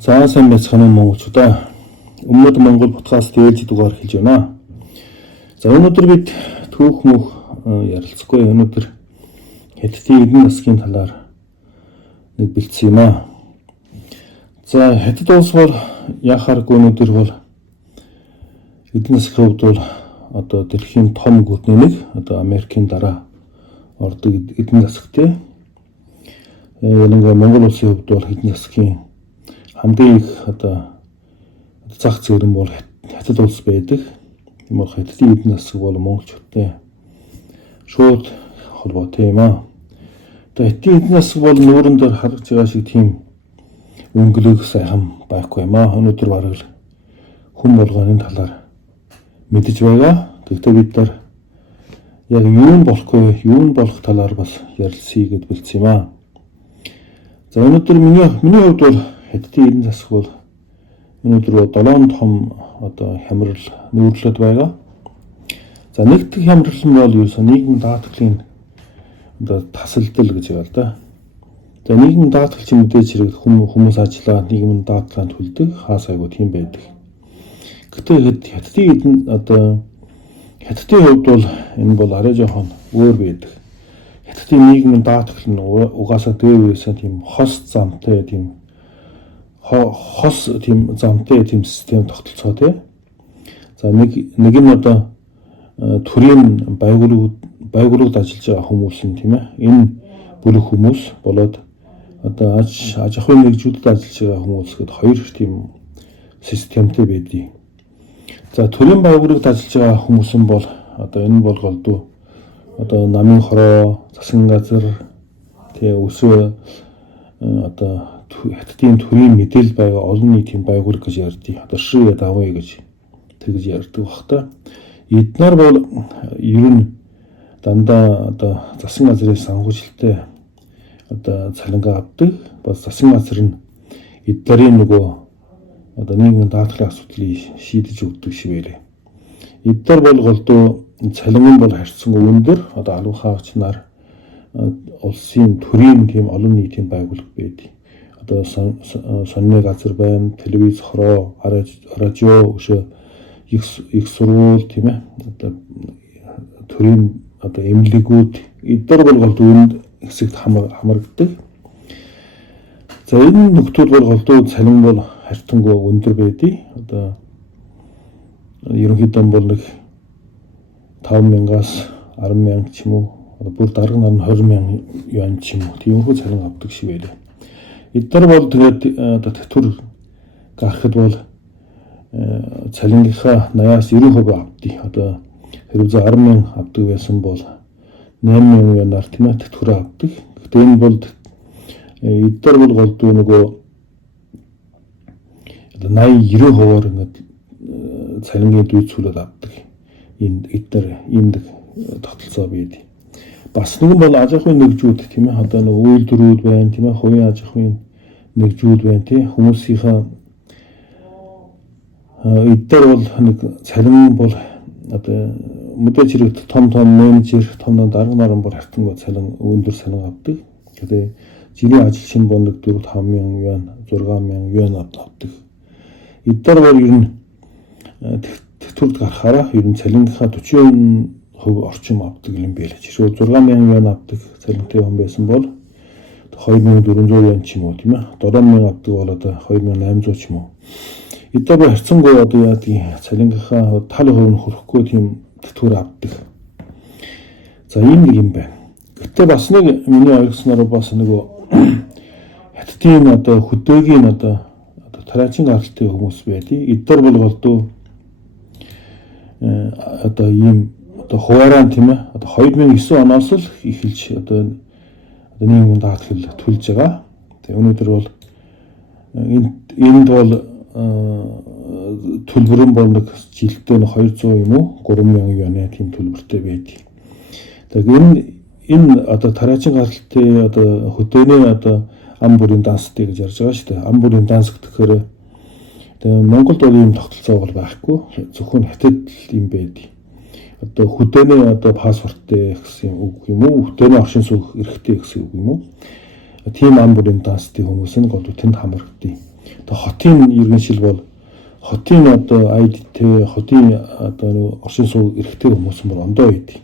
За сайн байцгаана уу монголчуудаа. Өмнөд Монгол подкаст ээлж дугаар хэлж байна. За өнөөдөр бид түүх мөх ярилцахгүй. Өнөөдөр Хятадын эдийн засгийн талаар нэг бэлдсэн юм аа. За Хятад улс бол яхааргүй өнөөдөр бол эдийн засгийн хувьд бол одоо дэлхийн том гүрний нэг, одоо Америкийн дараа ордог эдийн засгтэй. Ялангуяа Монгол улсын хувьд бол эдийн засгийн хамгийн их одоо зах зээл нь бол Хятад улс байдаг. Тийм бол Хятадын эдийн засаг бол монголчуудтай шууд холбоотой юм аа. Тэгээ Хятадын эдийн засаг бол нүүрэн дээр харагдж байгаа шиг тийм өнгөлөг сайхан байхгүй юм аа. Өнөөдөр бараг л хүн болгоны талаар мэдэж байгаа. Гэхдээ бид нар яг юу болохгүй, юу болох талаар бас ярилцъя гэд бэлдсэн юм аа. За өнөөдөр миний хувьд бол Хятадын эдийн засаг бол өнөөдөр 7 том одоо хямрал нүүрлээд байгаа. За нэг дэх хямрал нь бол юу нийгмийн даатгалын одоо тасалдал гэж байгаа л да. За нийгмийн даатгалч мэдээж хэрэг хүмүүс ажиллаа нийгмийн даатгалаа төлдөг хаас айгуу тийм байдаг. Гэтэл Хятадын хувьд бол энэ бол арай жоохон өөр байдаг. Хятадын нийгмийн даатгал нь угаасаа дээрээс тийм хос замтай тийм замтай тийм систем тогтолцоотой. За нэг нь одоо төрийн байгууллагад ажиллаж байгаа хүмүүс нь тийм ээ. Энэ бүрэх хүмүүс болоод одоо аж ахуйн нэгжүүдэд ажиллаж байгаа хүмүүс гэхэд хоёр тийм системтэй байдгийг. За төрийн байгууллагад ажиллаж байгаа хүмүүс нь бол одоо энэ бол голдуу одоо намын хороо, засгийн газар, тэгээ өсөө одоо Хятадын төрийн мэдээлэл байгаа олон нийтийн байгууллага гэж ярьдгийг. Одоо ШИ даваа гэж тэгж ярьдаг багтаа. Эднэр бол ер нь дандаа одоо засгийн газрын санхүүжилттэй одоо цалингаа авдаг. Бас засгийн газар нь эднэрийн нөгөө одоо нийгмийн даатгалын асуудлыг шийдэж өгдөг шиг байлээ. Эднэр бол голдуу цалин бол харьцангуй өндөр. Одоо албан хаагч нар улсын төрийн тийм олон нийтийн байгууллага байдаг. Одоо сонины газар байна, телевиз, хороо, радио, өшөө их сургууль тийм ээ. Одоо төрийн одоо эмнэлгүүд эдгээр бол голдуу хэсэгт хамрагддаг. За энэ нөхдөл бол голдуу цалин бол харьцангуй өндөр байдаг. Одоо ерөнхийдөө бол нэг 5,000-аас 10,000 ч юм уу, бүр дарга нар нь 20,000 юан ч юм уу. Тиймэрхүү цалин авдаг шиг байлаа. Эдгээр бол тэгээд одоо тэтгэр гарахад бол цалингийнхаа 80-аас 90% авдгийг. Одоо хэрвээ 10,000 авдаг байсан бол 8,000 юанаар тийм ээ тэтгэр авдаг. Гэхдээ энэ бол эдгээр бол голдуу нөгөө одоо 80-90%-аар ингээд цалингийн дүйцүүлээд авдаг. Эдгээр иймдэг тогтолцоо байдаг. Бас нэг нь бол аж ахуйн нэгжүүд тийм ээ. Одоо нэг үйлдвэрүүд байна тийм ээ. Хувийн аж ахуйн нэгжүүд байна тийм. Хүмүүсийнхаа эдгээр бол нэг цалин бол одоо мэдээж хэрэг том менежер, том дарга нар бол хартангуй цалин өндөр цалин авдаг. Тэгээд жилийн ажилчин бол нэг 4-5,000 юан, 6,000 юан авдаг. Эдгээр бол ер нь тэтгэврт гарахаараа ер нь цалингийнхаа 40% орчим авдаг юм байл. Жишээ 6,000 юан авдаг цалинтай хүн байсан бол 2,400 юан ч юм уу тийм ээ. 7,000 авдаг бол одоо 2,800 ч юм уу. Эдгээр бол харьцангуй одоо яадаг цалингийнхаа тал хувь нь хүрэхгүй тийм тэтгэвэр авдаг. За ийм нэг юм байна. Гэтэ бас нэг миний ойлгосноор бас нөгөө Хятадын одоо хөдөөгийн одоо тариачин гаралтай хүмүүс байдаг. Эдгээр бол голдуу одоо ийм одоо хуваараа тийм ээ. Одоо 2009 оноос л эхэлж одоо нийгмийн даатгал төлж байгаа. Тэгээ өнөөдөр бол энд бол төлбөр нь бол нэг жилдээ 200 юм уу 3,000 юанэ тийм төлбөртэй байдаг. Тэгээ энэ одоо тариачин гаралтай одоо хөдөөний одоо ам бүрийн данстай гэж ярьж байгаа шүү дээ. Ам бүрийн данс гэхээр тэгээ Монголд бол ийм тогтолцоо бол байхгүй. Зөвхөн Хятад юм байдаг. Одоо хөдөөний одоо паспорттэй гэсэн үг юм уу? Хөдөөний оршин суух эрхтэй гэсэн үг юм уу? Тийм ам бүрийн данстай хүмүүс нь голдуу тэнд хамрагддаг. Одоо хотын иргэншил бол хотын одоо айдтэй хотын одоо оршин сууг эрхтэй хүмүүс бол ондоо байдаг.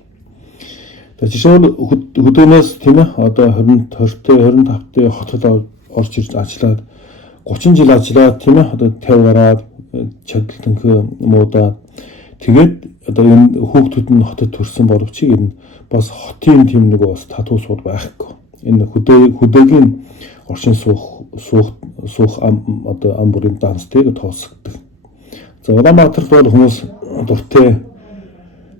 За жишээл хөдөөнөөс тийм ээ одоо 20-тэй 25-тэй хотод орж ирж ажиллаад 30 жил ажиллаад тийм ээ одоо 50 гараад чадлтанхаа муудаад тэгээд одоо энэ хүүхдүүд нь хотод төрсэн боловч энэ бас хотын тийм нэг бас татуу сууд байхгүй. Энэ хөдөөгийн оршин суух одоо ам бүрийн данстайг тоосгдог. За Улаанбаатарт бол хүмүүс дуртай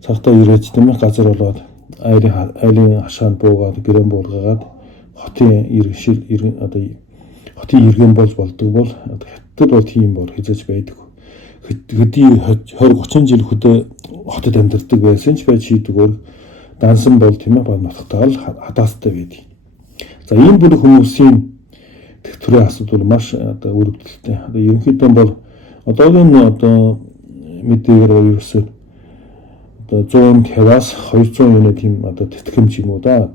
цагтаа ирээд тийм ээ газар болоод айлын хашаанд буугаад гэрэн буулгаад хотын иргэншил одоо хотын иргэн болж болдог бол хятад бол тийм бор хязгаарч байдаг. Хэдий 20-30 жил хотод амьдардаг байсан ч байж шийдвэр дансан бол тийм ээ баг нутагтаа л хадаастай байдаг. За ийм бүр хүмүүсийн тех төрийн асуудал маш одоо өрөвдөлттэй. Одоо ерөнхийдөө бол одоогийн одоо мэдээгээр ерөөсөө одоо 150-аас 200 юуны тийм одоо тэтгэмж юм уу да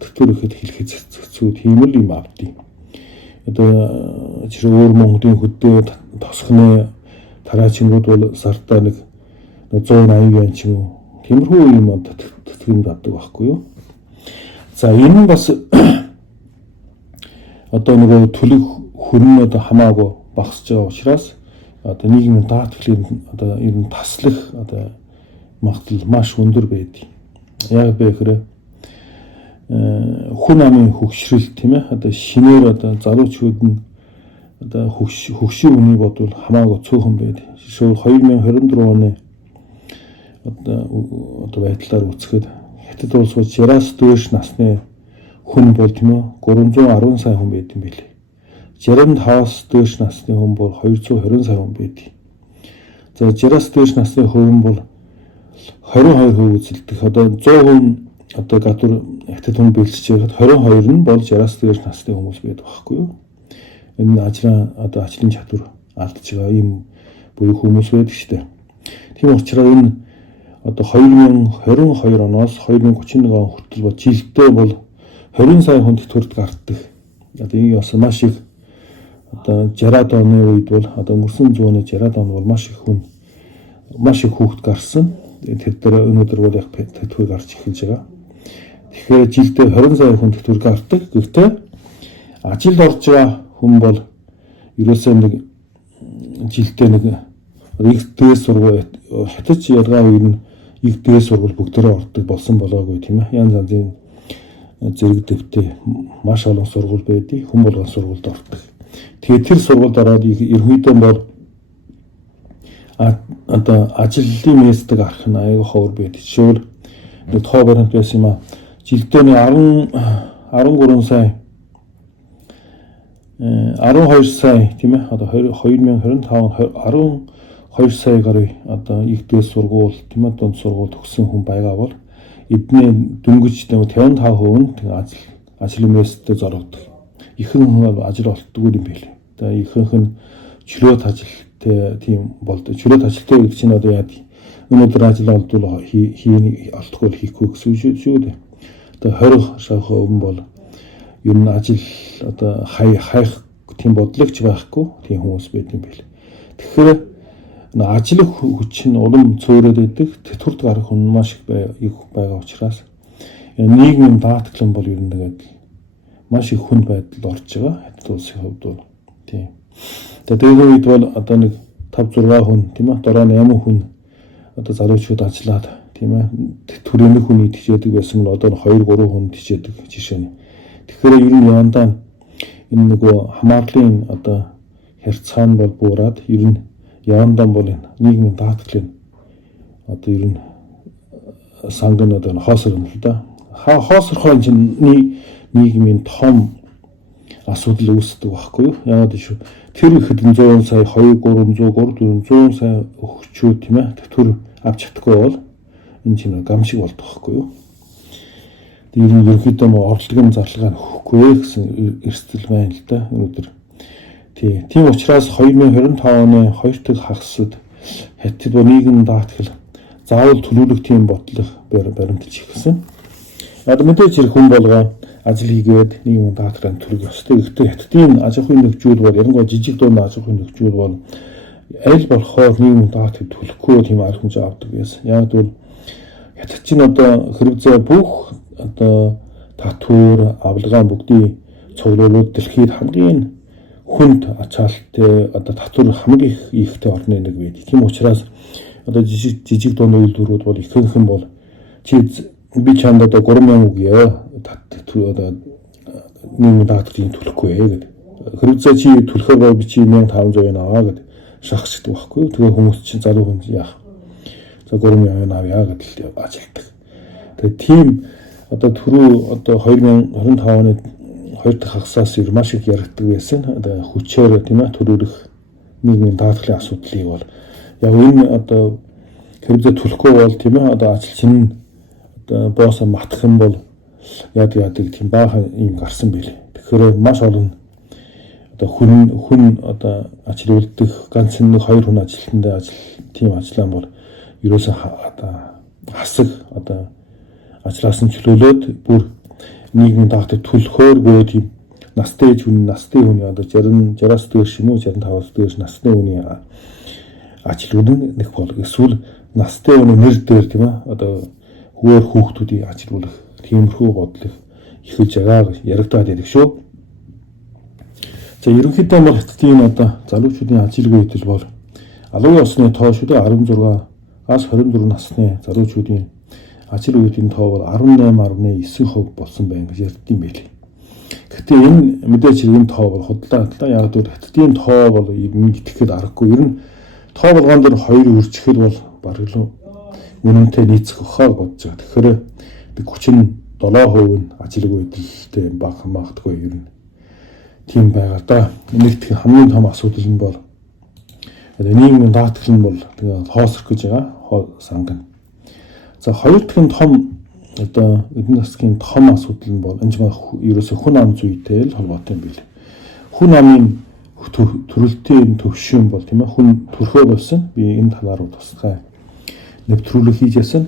тэтгэр ихэд хэлэх хэцүү тийм л юм авдیں۔ Одоо жишээ өөр Монголын хөдөө тосхны тараачнууд бол сартаа нэг 180 yen ч юм уу тиймэрхүү юм одоо тэтгэмж авдаг байхгүй юу. За энэ нь бас одоо нөгөө төлөх хөрн одоо хамаагүй багасж байгаа учраас одоо нийгмийн даатгалын одоо ер нь таслах одоо магадлал маш өндөр байдаг. Яг бэхээр хүн амын хөгшрөл тийм ээ одоо шинээр одоо залуучууд нь одоо хөгшин үний бодвол хамаагүй цөөхөн байдаг. Жишээ нь 2024 оны одоо байдлаар үзэхэд хятад улс бол 60-аас дээш насны хүн бол тийм ээ 310 сая хүн байд юм билээ. 65-аас дээш насны хүн бол 220 сая хүн байд. За 60-аас дээш насны хүн бол 22% үзэлдэх. Одоо 100 хүн одоо гадуур хятад хүн бэлчж байгаад 22 нь бол 60-аас дээш насны хүмүүс байдаг байхгүй юу? Энэ ажлын чадвар алдж байгаа ийм буюу хүмүүс байдаг шүү дээ. Тийм учраас энэ одоо 2022 оноос 2031 он хүртэл бол жилдээ бол 20 сая хүнд төрд гарддаг. Одоо энэ бас маш их одоо 60-аад оны үед бол одоо мөрсөн зүүнээ 60-аад он бол маш их хүүхэд гарсан. Тэр дээр өнөөдөр бол яг тэтгэвэр гарч эхэлж байгаа. Тэгэхээр жилдээ 20 сая хүн тэтгэвэр гардаг. Гэхдээ ажилд орж байгаа хүн бол ерөөсөө нэг жилдээ нэг их дээд сургууль хятадч ялгаа үе нь их дээд сургууль бүгдээрээ ордог болсон болоогүй тийм ээ. Янз янзын зэрэг дэвтэй маш олон сургууль байдаг. Хүн болгон сургуульд ордог. Тэгээд тэр сургуульд ороод ерөнхийдөө бол одоо ажлын месдэг арах нь аюу ховор байдаг. Жишээл нэг тоо баримт байсан юм а. Жилдээ 13 сая 12 сая тийм ээ одоо 2025 12 сая гаруй одоо их дээд сургууль тийм ээ дунд сургууль төгссөн хүн байгаа бол эдний дөнгөж 55% нь ажлын местэд зоргодог. Ихэнх нь ажил олддоггүй юм билээ. Одоо ихэнх нь чөлөөт ажилтай тийм болдог. Чөлөөт ажилтай гэдэг чинь одоо яа өнөөдөр ажил олдвол олдохгүй хийхгүй гэсэн шүү дээ. Одоо 20% бол ер нь ажил одоо хайх тийм бодлогч байхгүй тийм хүмүүс байд юм билээ. Тэгэхээр ажлын хүч нь улам цөөрөд байдаг. Тэтгэврт гарах хүн маш их байгаа учраас нийгмийн даатгалан бол ер нь тэгээд маш их хүн байдалд орж байгаа. Хятад улсын хувьд бол тийм. Тэгээд үед бол одоо нэг 5-6 хүн тийм ээ 7-8 хүн одоо залуучууд ажиллаад тийм ээ төрийн хүний тижээдэг байсан нь одоо 2-3 хүн тижээдэг жишээ нь. Тэгэхээр ер нь явандаа энэ нөгөө хамаарлын одоо харьцаа бол буураад ер нь явандаа бол нийгмийн даатгалын одоо ер нь санган одоо хоосорно л да. Хоосорхон чинь нийгмийн том асуудал үүсдэг байхгүй юу? Яагаад гэвэл тэр ихэд 100 сая 200-300 сая өгчүүд тийм ээ тэтгэвэр авч чадахгүй бол энэ чинь гамшиг болдог байхгүй юу? Тэгээд ерөнхийдөө орлогын зарлагаа өгөхгүй гэсэн эрсдэл байна л да өнөөдөр. Тийм учраас 2025 оны 2 дахь хагасд хятад нийгмийн даатгал заавал төлөвлөх тийм бодлого баримталж ирсэн. Одоо мэдээж хэрэг хүн болгоо ажил хийгээд нийгмийн даатгалын төлөв ёстой. Гэхдээ хятадын аж ахуйн нөхцөл бол ярангуй жижиг дунд аж ахуйн нөхцөл бол аль болохоор нийгмийн даатгалыг төлөхгүй тийм арга хэмжээ авдаг байсан. Яг бол хятад чинь одоо хэрэгцээ бүх одоо татвар, авилгаан бүгдийн цуглуулууд дэлхийд хамгийн хүнд ачаалттай одоо татвар хамгийн ихтэй орны нэг байдаг. Тийм учраас одоо жижиг дунд үйлдвэрүүд бол ихэнх нь бол би чамд одоо 3000 өгье. Одоо нийгмийн даатгалыг төлөхгүй гэдэг. Хэрэгцээ чи төлөхөөр бол би чи 1500 аваа гэдэг шахчихдаг байхгүй. Тэгээ хүмүүс чинь залуу хүн яах. За 3000 авъя гэдэл ажилтдаг. Тэгээ тийм одоо түрүү одоо 2025 оны 2 дахь хагасаас маш их яригддаг байсан. Одоо хүчээр тийм ээ төрүүлэх нийгмийн даатгалын асуудлыг бол яг энэ одоо хэрэгцээ төлөхгүй бол тийм ээ одоо ажилчин одоо боосоо матах юм бол яадаг тийм баахан юм гарсан байлээ. Тэгэхээр маш олон одоо хүн одоо ажилуулдаг ганц нэг 2 хүн ажилтнаа тийм ажиллаан бол ерөөсөө одоо хасаг одоо ажлаас нь чөлөөлөөд бүр нийгмийн даатгалыг төлөхөөргүй тийм настай хүний одоо 60-аас дээш юм уу 65-аас дээш насны хүний ажилууд нэг бол эсвэл настай хүний нэр дээр тийм ээ одоо хөвөр хүүхдүүдийг ажилуулах тиймэрхүү бодлого эхэлж байгаа яригдаад байдаг шүү. За ерөнхийдөө бол хятадын одоо залуучуудын ажилгүй хэдэл бол алуун ёсны тоо шүү дээ 16-аас 24 насны залуучуудын ажил үеийн тоо бол 18.9% болсон байна гэж ярьдсан байлээ. Гэхдээ энэ мэдээж хэрэг тоо бол худлаа яг л хятадын тоо бол итгэхэд аргагүй. Ер нь тоо болгоон дээр 2 үржихэд бол бараг л үнэнтэй нийцэх ухааг бодож байгаа. Тэгэхээр 37% нь ажилгүй хэдэлтэй багтахгүй ер нь тийм байгаа да. Нэг хамгийн том асуудал нь бол нийгмийн даатгал нь бол тэгээ хоосрох гэж байгаа. Санган. За хоёр дахь том одоо эдийн засгийн том асуудал нь бол энэ ерөөсөө хүн ам зүйтэй л холбоотой юм билээ. Хүн амын төрөлтийн төвшин бол тийм ээ хүн төрхөө болсон. Би энэ талаар тусгай нэвтрүүлэг хийж яасан.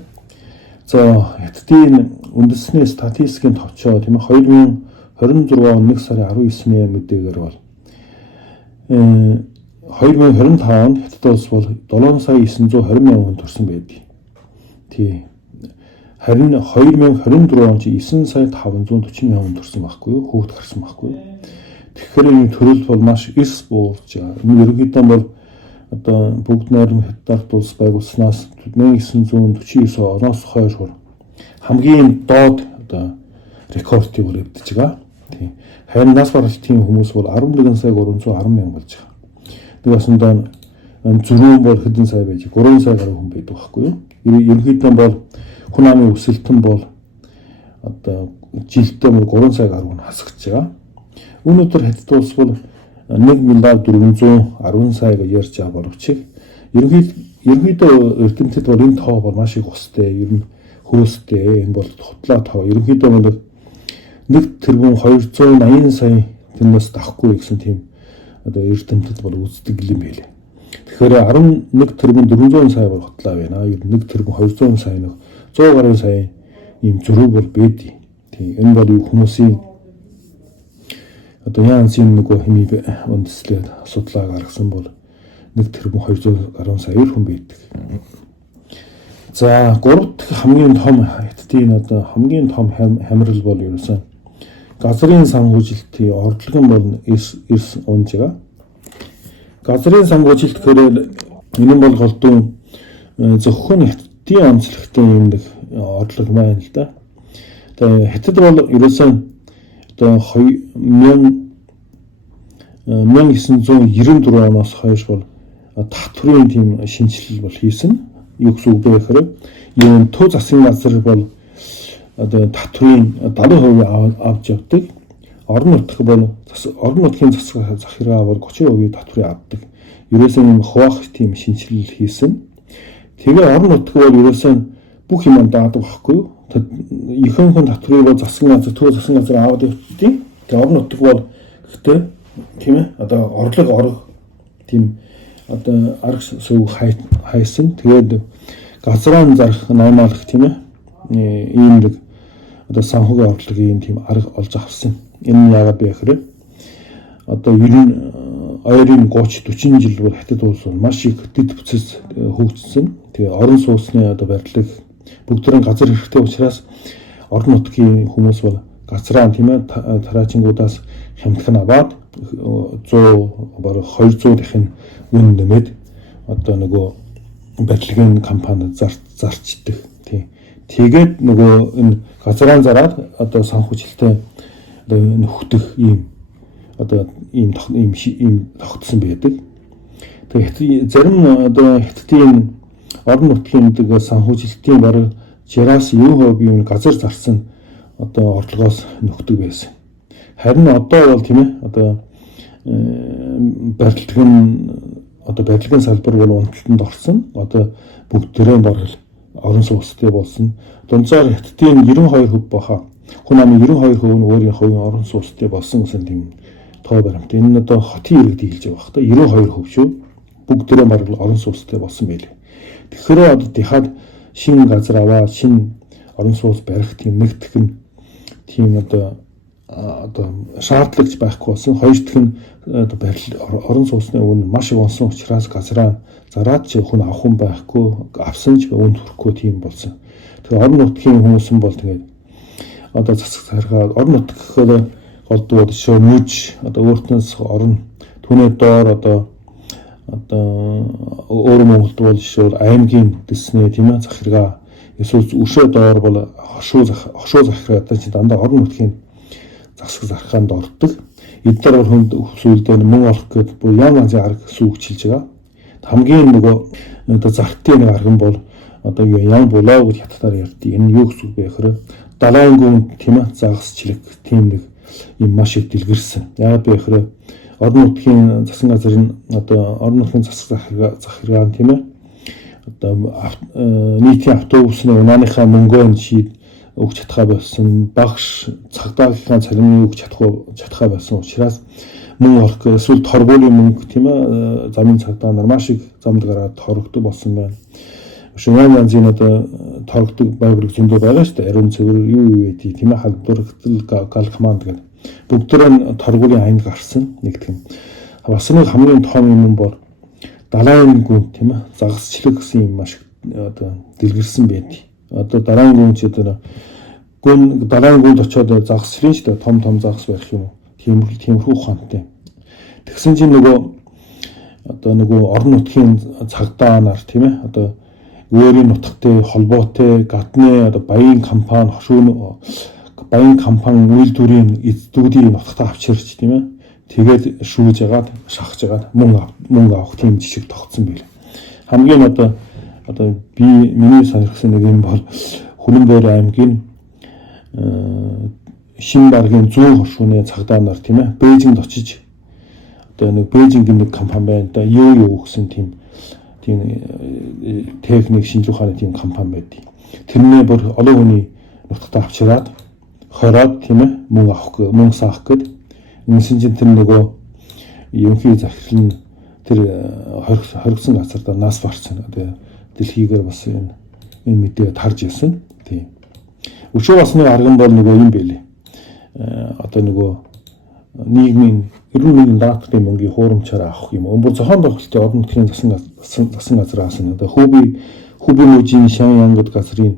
За хятадын үндэсний статистикийн товчоо тийм ээ 2026 он 1 сарын 19-ний мэдээгээр бол 2025 онд хятад улс бол 7,920 мянган хүн төрсэн байдаг. Тий. Харин 2024 он чи 9,540 мянган төрсэн байхгүй юу? Хүүхд гарсан байхгүй юу? Тэгэхээр энэ төрөл бол маш эрс болж байгаа. Ерөнхийдөө бол одоо бүгд найрамд хятад улс байгуулснаас 1949 оноос хойш хамгийн доод одоо рекордыг өрөвдөж байгаа. Тийм. Харин нас баралтын хүмүүс бол 11 сая 310 мянга болж байгаа. Тэгээ бас зөрүүн бол хэдэн сая байж 3 сая гаруй хүн байдаг байхгүй юу? Ерөнхийдөө бол хүн амын өсөлтөн бол одоо жилдээ 3 сая гаруй хүн хасагдж байгаа. Өнөөдөр хятад улс бол 1 миллиард 410 сая гэж ярьж байгаа боловч ерөнхийдөө эрдэмтэд бол энэ тоо бол маш их устай, ер нь хөөстэй, энэ бол хутлаа тоо. Ерөнхийдөө бол 1 тэрбум 280 сая тэрнээс давхгүй гэсэн тийм одоо эрдэмтэд бол үздэг юм байлээ. Тэгэхээр 11 тэрбум 400 сая бол хутлаа байна. Ер нь 1 тэрбум 200 сая нэг 100 гаруй сая ийм зөрүү бол байдیں۔ Тийм энэ бол хүмүүсийн одоо янз юм нөгөө хэмээг үндэслээд асуудлаа гаргасан бол 1 тэрбум 200 гаруй сая хүн байдаг. За 3 дахь хамгийн том хятадын одоо хамгийн том хамрал бол ерөөсөн газрын санхүүжилтийн орлого бол эрс унж байгаа. Газрын санхүүжилт гэхээр энэ бол голдуу зөвхөн хятадын онцлогтой юм нэг орлого байна л да. Тэгээ хятад бол ерөөсөн одоо 1994 оноос хойш бол татврын тийм шинжилэл бол хийсэн. Юу гэсэн үг вэ гэхээр энэ төв засгийн газар бол одоо татврын 70% авч явдаг. Орон нутгийн захиргаа бол 30% татврыг авдаг. Ерөөсөн юм хуваах тийм шинжилэл хийсэн. Тэгээ орон нутг бол ерөөсөн бүх юм даадаг байхгүй юу? Ихэнх хүн татврыг бол засгийн газар аваад явдаг. Тэгээ орон нутг бол гэхдээ тийм ээ одоо орлого орох тийм одоо арга сүг хайсан. Тэгээд газраа зарах наймаалах тийм ээ ийм нэг одоо санхүүгийн орлогын тийм арга олж авсан. Энэ нь яагаад бэ гэхээр одоо ер нь ойрын 30-40 жил бол хятад улс бол маш их дэд бүтцэс хөгжсөн. Тэгээ орон сууцны одоо барилга бүгдийн газар хэрэгтэй учраас орон нутгийн хүмүүс бол газраа тийм ээ тараачингуудаас хямдхан аваад 100 бараг 200 дахин үн нэмээд одоо нөгөө барилгын компанид зарчдаг. Тэгээд нөгөө энэ газраа зараад одоо санхүүжилтээ одоо нөхдөх ийм тогтсон байдаг. Тэгээд зарим одоо хятадын орон нутгийн санхүүжилтийн бараг 60-аас 90% юм газар зарсан одоо орлогоос нөхдөг байсан. Харин одоо бол тийм ээ одоо барилгын салбар бол унталтанд орсон. Одоо бүгдээрээ бараг орон сууцтай болсон. Дунджаар хятадын 92% баха. Хүн амын 92% нь өөрийн орон сууцтай болсон гэсэн тийм тоо баримт. Энэ нь одоо хотын иргэдийг хэлж байгаа хэрэг. 92% шүү. Бүгдээрээ бараг орон сууцтай болсон байлээ. Тэгэхээр одоо дахиад шинэ газар аваад шинэ орон сууц барих тийм нэгтгэх нь тийм одоо шаардлагч байхгүй болсон. Хоёр дахь нь одоо орон сууцны үн маш их онсон учраас газраа зараад ч хүн авах хүн байхгүй, авсан ч үн төрөхгүй тийм болсон. Тэгээ орон нутгийн хүмүүс нь бол тэгээд одоо засаг заргаад орон нутг гэхээр голдууд шөө нүж одоо өөртнөөс орон түүний доор одоо өөр Монголд бол шөө аймгийн дэсний тийм ээ захиргаа эсвэл өшөө доор бол хошуу захиргаа чи дандаа орон нутгийн засаг зархаанд ордог. Эдгээр бол хүнд сүүлдээ мөн олох гэдэг бүр янз янзын арга сүүгчилж байгаа. Хамгийн нөгөө одоо зартын нэг арга нь бол одоо ян булаа гэж хятадаар ярьдаг. Энэ юу гэсэн үг вэ гэхээр далайн гүн тийм ээ загасчлаг тийм нэг юм маш их дэлгэрсэн. Яагаад вэ гэхээр орон нутгийн засгийн газрын одоо орон нутгийн засаг захиргаа тийм ээ одоо нийтийн автобусны унааныхаа мөнгөө шийд өгч чадхаа болсон, багш цагдаагийнхаа цалин өгч чадхаа болсон учраас мөн олох эсвэл торгуулийн мөнгө тийм ээ замын цагдаа нар маш их замд гараад торгодог болсон байна. Шугам янзын одоо торгодог байгууллага зөндөө байгаа шүү дээ. Ариун цэвэр юу вэ тийм ээ халдвар галхманд гэдэг. Бүгдөө торгуулийн аянд гарсан нэгтгэн. Бас нэг хамгийн том юм бол далайн гүн тийм ээ загасчлаг гэсэн юм маш одоо дэлгэрсэн байдаг. Одоо далайн гүн ч одоо далайн гүнд очиод загасчлын шүү дээ. Том загас барих юм уу? Тиймэрхүү ухаантай. Тэгсэн чинь нөгөө орон нутгийн цагдаа нар тийм ээ одоо өөрийн нутагтай холбоотой гадны одоо баян компани баян компани үйлдвэрийн эзэдүүдийн нутагтаа авчирч тийм ээ тэгээд шүүж ягаад шахаж ягаад мөнгө авах тийм жишг тогтсон байл. Хамгийн одоо миний сонирхсан нэг юм бол Хүлэмбайр аймгийн Шин баргийн 100 хошууны цагдаа нар тийм ээ Бээжинд очиж одоо нэг Бээжингийн нэг компани байна да юу гэсэн тийм техник шинжлэх ухааны тийм компани байдаг. Тэрний бүр олон хүний нутагтаа авчираад хороод тийм ээ мөнгө саах гээд ингэсэн чинь тэр нөгөө ерөнхий захирал нь тэр хоригдсон газар нас барсан. Одоо дэлхийгээр бас энэ мэдээ тарж ирсэн. Тийм. Өчигдөр бас нэг арга нь бол нөгөө юм байлээ. Одоо нөгөө нийгмийн эрүүл мэндийн даатгын мөнгийг хуурамчаар авах юм. Бүр зохион байгуулалтын орон нутгийн засгийн газраас нь одоо Хүүбийн мужийн Шаньян гэдэг газрын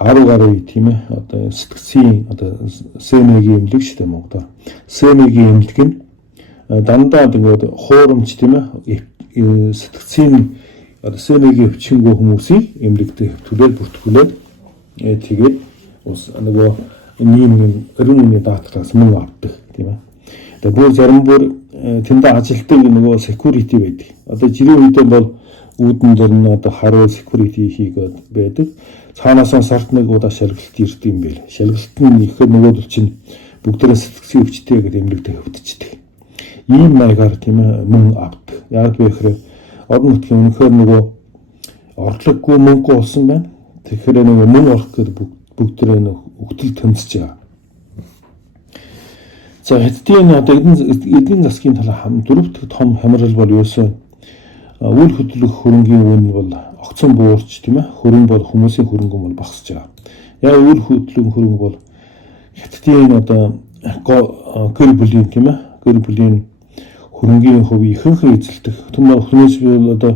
10 гаруй тийм ээ одоо сэтгцийн одоо СМ-ийн эмнэлэг шүү дээ Монголоор. СМ-ийн эмнэлэг нь дандаа тэгээд хуурамч тийм ээ сэтгцийн одоо СМ-ийн өвчнгөө хүмүүсийн эмнэлэгтэй төлөөлөл бүртгүүлээд тэгээд ус нөгөө нийгмийн эрүүл мэндийн даатгаас мөнгө авдаг тийм ээ. Тэгээд бүр зарим бүр тэндээ ажилтдаг нөгөө security байдаг. Одоо жирийн үедээ бол үүдэн дээр нь одоо харуу security хийгээд байдаг. Цаанаасаа сард нэг удаа шалгалт ирдэг юм байл. Шалгалт нь ихэд нөгөөдөл чинь бүгдээ сэтгцийн өвчтэй гэдэг эмнэлэгтэй хөвтчихдэг. Ийм маягаар тийм ээ мөн авдаг. Яг вэ гэхээр орон нутгийн үнэхээр нөгөө орлогогүй мөнгө болсон байна. Тэгэхээр нөгөө мөн олох гэдэг бүгдээ өгтөл тэмцэж байгаа. За хятадын одоо эдийн засгийн талаа дөрөвт том хамрал бол юусэн үйл хөдлөх хөрөнгийн үн бол огцон буурч тийм ээ хөрөнгө бол хүмүүсийн хөрөнгө бол багасж байгаа. Яг үйл хөдлөм хөрөнгө бол хятадын одоо гэр бүлийн тийм ээ гэр бүлийн хөрөнгийн хувь ихэнх эзэлдэг. Түмэн хүмүүс бол одоо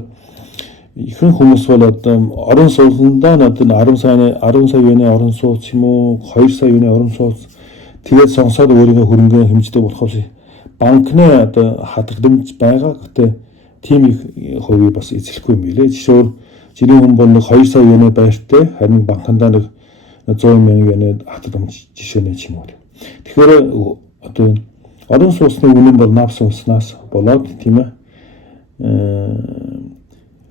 ихэнх хүмүүс бол одоо орон сууцндаа одоо 10 сая юуны орон сууц юм уу 2 сая юуны орон сууц тэгээд сонсоод өөрийнхөө хөрөнгөө хэмждэг болохоор банкны одоо хадгаламж байгаа. Гэхдээ тийм их хувийг бас эзлэхгүй юм билээ. Жишээ нь жирийн хүн бол 2 сая юуны байртай харин банкндаа нэг 100 мянган юуны хадгаламж жишээ нь юм уу. Тэгэхээр одоо орон сууцны үнэн бол навс унснаас болоод тийм ээ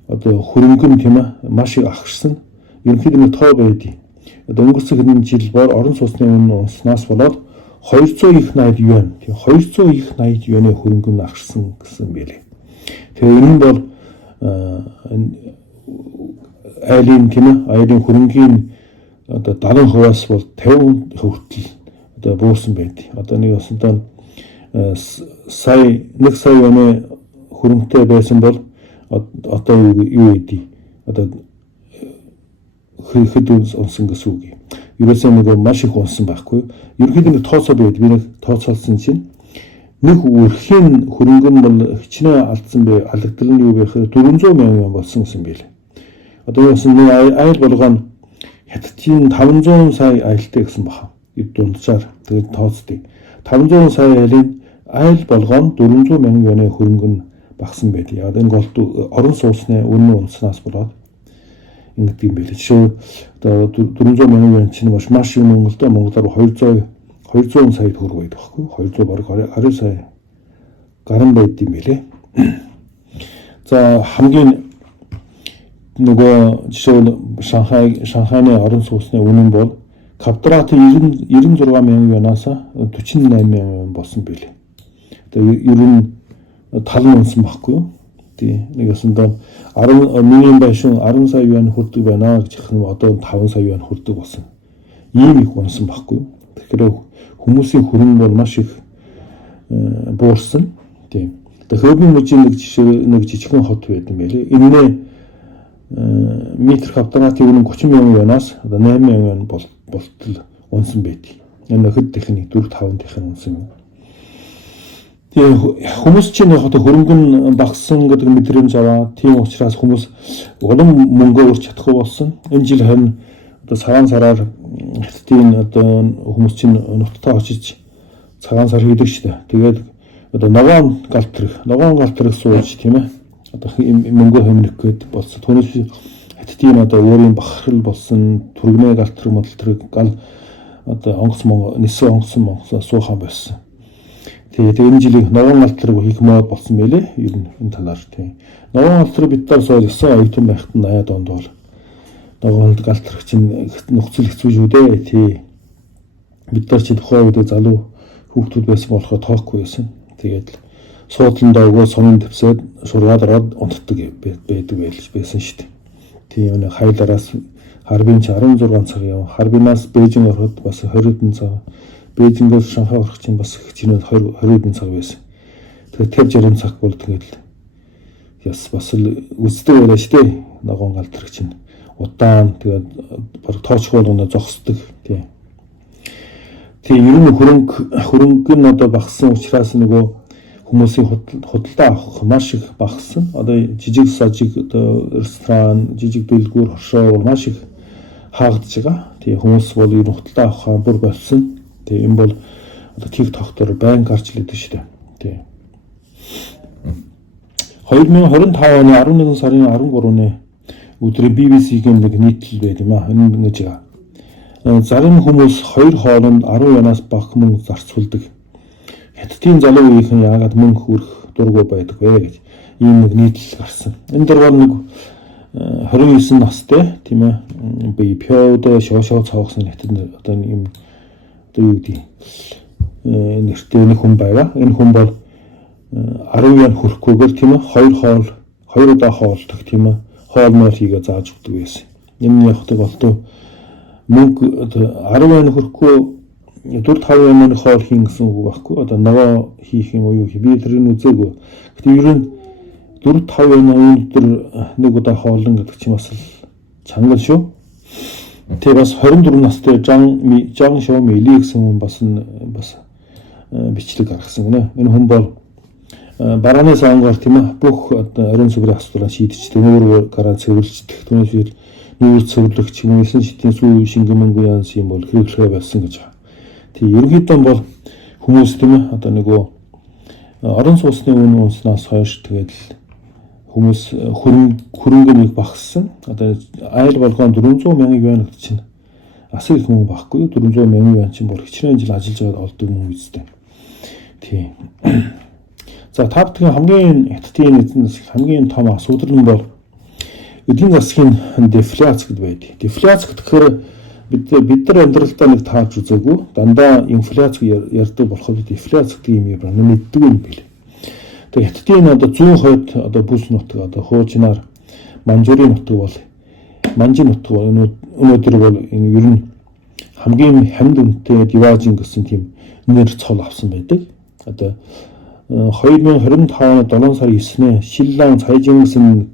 одоо хөрөнгө нь тийм ээ маш их агшсан. Ерөнхийдөө нэг тоо байдیں۔ Одоо өнгөрсөн хэдэн жил бор орон сууцны үнэн унснаас болоод 200 их 80 юан. Тийм 200 их 80 юаны хөрөнгө нь агшсан гэсэн байлээ. Тэгэхээр энэ нь бол айлын тийм ээ айлын хөрөнгийн одоо 70%-аас бол 50% хүртэл одоо буурсан байдаг. Одоо нэг өсөндөө1 сая юаны хөрөнгөтэй байсан бол одоо юу гэдэг одоо хэд унсан гэсэн үг юм. Ерөөсөө нэг маш их унсан байхгүй. Ерөнхийдөө нэг тооцоо байд. Би нэг тооцоолсон чинь нэг өрхийн хөрөнгө бол хичнээн алдсан бай. Алдагдал нь юу байх вэ? 400 мянган болсон гэсэн байлээ. Одоо яасан нэг айл болгоно хятадын 500 сая айлтай гэсэн баха. Дунджаар тэгээд тооцдгийг 500 сая айлын айл болгоно 400 мянган юаны хөрөнгө нь багсан байдаг. Яг энэ голд орон сууцны үнэн унснаас болоод ингэдэг юм байлээ. Жишээ одоо 400 мянган юан чинь маш юм Монголоор 200 сая төгрөг байдаг байхгүй. 200 бараг 20 сая гарan байд юм байлээ. За хамгийн нөгөө жишээ нь Шанхайны орон сууцны үнэн бол квадрат 96 мянган юанаас 48 мянган юан болсон байлээ. Одоо ер нь тал нь унсан байхгүй. Тий нэг өсөндөө 10 миний байшин 10 сая юан хүрдэг байна гэж хэлэх нь одоо 5 сая юан хүрдэг болсон. Ийм их унсан байхгүй. Тэгэхээр хүмүүсийн хөрөнгө бол маш их буурсан. Тий. Тэгэхээр хөрөнгө мужийн нэг жишээ нэг жижигхэн хот байдаг юм байлээ. Энэ метр квадратын үнэ 30 мянган юанаас одоо 8 мянган юан болтол унсан байдаг. Энэ хэд техник 4-5 техник унсан юм. Тэгээ хүмүүс чинь яг одоо хөрөнгө нь багассан гэдэг мэдрэмж аваа. Тийм учраас хүмүүс улам мөнгө өрч чадахгүй болсон. Энэ жил харин одоо цагаан сараар хятадын одоо хүмүүс чинь нутгаа очиж цагаан сар хийдэг шүү дээ. Тэгээд одоо ногоон галтрах сууж тийм ээ. Одоо мөнгө хэмнэх гээд болсон. Түүнээс хятадын одоо өөрийн бахархал болсон түргэнэ галтрах гал одоо онгоц нисэн онгоцсон суухан байсан. Тэгээд энэ жилийн ногоон галтрыг хийх мод болсон байлээ. Ер нь энэ талаар тийм. Ногоон галтрыг бид нар сууд 9 оюутан байхад 80-аад онд бол ногоон галтрах чинь нөхцөл хэцүү шүү дээ. Тий. Бид нар чи тухайн үед залуу хүүхдүүд байсан болохоор тоохгүй байсан. Тэгээд суудландаа өгөө сумын төвсөд шургаад ороод унтдаг байдаг байсан шүү дээ. Тийм нэг хайлараас Харбин 16 цаг яв. Харбинаас Бээжин ороход бас 20 цаг. Бээжингээс Шанхай орох чинь бас хичнээн 20 цаг байсан. Тэгээд 50-60 цаг бол тэгээд яс бас л үздэг байлаа шүү дээ. Ногоон галтрах чинь удаан тэгээд баг тоочх болгоно зогсдог тий. Тийм ер нь хөрөнгө нь одоо багассан учраас нөгөө хүмүүсийн худалдаа авах маш их багассан. Одоо жижиг сажиг одоо ресторан, жижиг дэлгүүр хоршоо бол маш их хаагдж байгаа. Тийм хүмүүс бол ер нь худалдаа авах бүр болсон. Тийм энэ бол одоо TikTok-тор байн гарч лээдэг шүү дээ. Тийм. 2025 оны 11 сарын 13-ны өдрийн BBC-ийн нэг нийтлэл байд юм аа. Энэ ингэж байгаа. Зарим хүмүүс хоёр хооронд 10 янаас бага мөнгө зарцуулдаг. Хятадын залуу үеийнхэн яагаад мөнгө хүрэх дургу байдаг вэ гэж ийм нэг нийтлэл гарсан. Энэ дөрвөр нэг 29 настай тийм ээ. Би пёд шошоо цаогсон хятад одоо ийм одоо юу гэдэг нэртэй нэг хүн байгаа. Энэ хүн бол 10 ян хүрэхгүйгээр тийм ээ хоёр удаа хоолдог тийм ээ. Хоолмоор хийгээ зааж өгдөг байсан. Энэ явахдаг болтоо мөнгө 10 ян хүрэхгүй 4-5 янны хоол хийн гэсэн үг байхгүй. Одоо нөгөө хийх юм уу юу би тэрийг үзээгүй. Гэхдээ ер нь 4-5 янны өнөдөр нэг удаа хоолн гэдэг чинь бас л чангал шүү. Тэгээ бас 24 настай Жан Шоуми Ли гэсэн хүн бас бичлэг гаргасан гинэ. Энэ хүн бол барааны сангаар тийм ээ бүх ариун сүрийн асуудлаа шийдэж нүүр гараа цэвэрлждэх түүнээс нүүр цэвэрлэгч юм элсэн шидийн сүү шингэн мөнгө янз юм бол хэрэглэхэ байсан гэж байна. Тэг ерөнхийдөө бол хүмүүс тийм ээ одоо нөгөө орон сууцны үн унснаас хойш тэгээд хүмүүс хөрөнгөнийг багассан. Одоо айл болгон 400 мянган юан гэж чинь асар их мөнгө багхгүй 400 мянган юан чинь бол хичнээн жил ажиллаж байгаа олдог мөнгө үстэй. Тийм. За тавтгийн хамгийн хятадын эзэнс хамгийн том асуудал нь бол эдийн засгийн дефляц гэдэг байдаг. Дефляц гэхээр бид нар амьдралдаа нэг тааж үзээгүй дандаа инфляц ярьдаг болохоор дефляц гэдэг юм яа мэддэг юм билээ. Тэгээ хятадын одоо зүүн хойд одоо бүс нутаг одоо хуучнаар Манжурын нутаг бол Манжин нутаг өнөөдөр бол энэ ер нь хамгийн хамд үнэтэй Диважин гэсэн тийм нэр цол авсан байдаг. Одоо 2025 оны 7 сарын 9-ний Шиллан цайжин гэсэн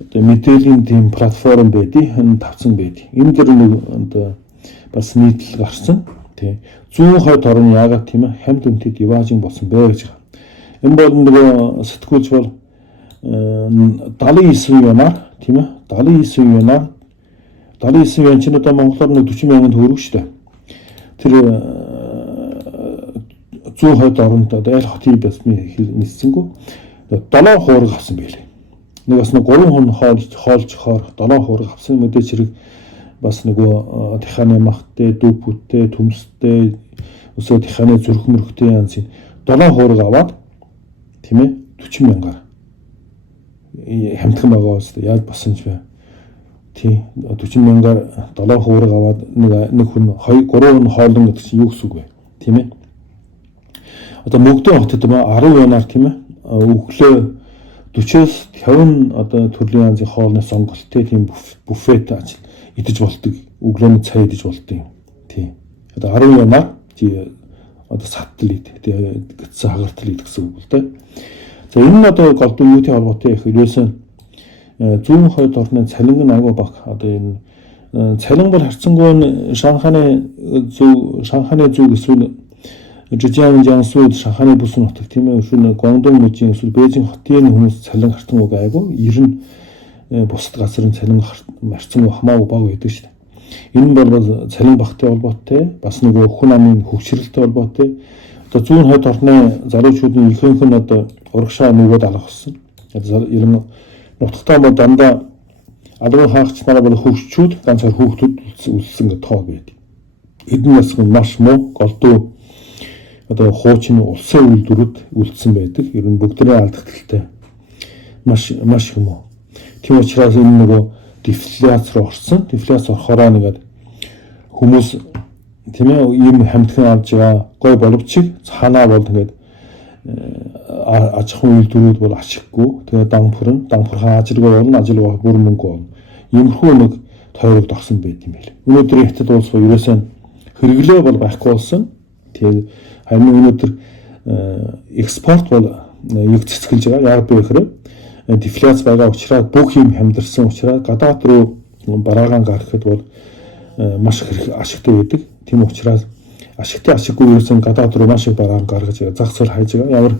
одоо мэдээллийн тийм платформ байдгийг тавцсан байдаг. Энэ дэр нэг одоо бас нийтлэл гарсан. Тий. Зүүн хойд орн яагаад тийм ээ хамд үнэтэй Диважин болсон бэ гэж байна. Энэ бол нөгөө сэтгүүлч бол 79 янаар тийм ээ 79 янаар 79 ян чинь одоо монголоор 40 мянган төгрөг шүү дээ. Тэр зүүн хойд оронд одоо аль хотын бас мэдсэнгүү 7 хуураг авсан байлээ. Нэг бас 3 хон хоолж хоор 7 хуураг авсан мэдээч хэрэг бас нөгөө даханы махтай, дүүпүттэй, төмстэй өсөө даханы зүрх мөрхтэй янз 7 хуураг аваад тийм ээ 40 мянгаар хамтхан байгаа үстэй яаж болсон ч бай. Тий 40 мянгаар 7 хуураг аваад нэг хүн 2 3 хүн хоолн гэдэг чинь юу гэсэн үг вэ? Тийм ээ. Одоо мөгдөө хотод 10 янаар тийм ээ өглөө 40-с 50 одоо төрлийн янзын хоолны сонголттой тийм буфет идэж болдог. Өглөөний цай идэж болдог юм. Тий. Одоо 10 янаар одоо саттал ид гэсэн хагартал ид гэсэн үг л дээ. За энэ нь одоо голдуу юутэй холбоотой их ерөөсөн зүүн хойд орны цалин нь агуу баг. Одоо энэ цалин бол харцангуй Шанханы зүг эсвэл Жижигхан Жансууд Шанханы бүс нутаг тийм ээ эсвэл Гуандун мужийн эсвэл Бээжин хотын хүмүүс цалин хартангуй айгуу ер нь бусад газрын цалин харцангуй хамаагүй баг байдаг шүү дээ. Энэ бол цалин багтай холбоотой бас нөгөө хүн амын хөгжрөлтэй холбоотой. Одоо зүүн хойд орны залуучуудын ихэнх нь одоо урагшаа нөгөөд алах болсон. Ер нь нутагтаа бол дандаа алгын хаагч нараа бол хөгжчүүд ганцаар хүүхдүүд үлдсэн тоо байдаг. Эдгээр нас маш муу голдуу одоо хуучин улсын үйлдвэрүүд үлдсэн байдаг. Ер нь бүгдээ алдагдaltaй маш юм уу. Тийм учраас энэ нөгөө дефляц руу орсон. Дефляц орохороо нэгээд хүмүүс тийм ээ ийм хамтхан авч байгаа гой боловч цаанаа бол тэгээд аж ахуйн үйлдвэрүүд бол ашиггүй. Тэгээд дампурхан ажилгүй болно, ажилгүй бүр мөнгө болно. Иймэрхүү нэг тойрог тогсон байт юм байл. Өнөөдөр хятад улс ерөөсөн хэрэглээ бол байхгүй болсон. Тэгээд харин өнөөдөр экспорт бол яг цэцгэлж байгаа. Яг би ихрэ дефляц байгаа учраас бүх юм хамдарсан учраас гадаад руу бараагаан гаргахад бол маш их ашигтай байдаг. Тийм учраас ашиггүй ерөөсөн гадаад руу маш их бараагаан гаргаж зах зээл хайж байгаа. Ямар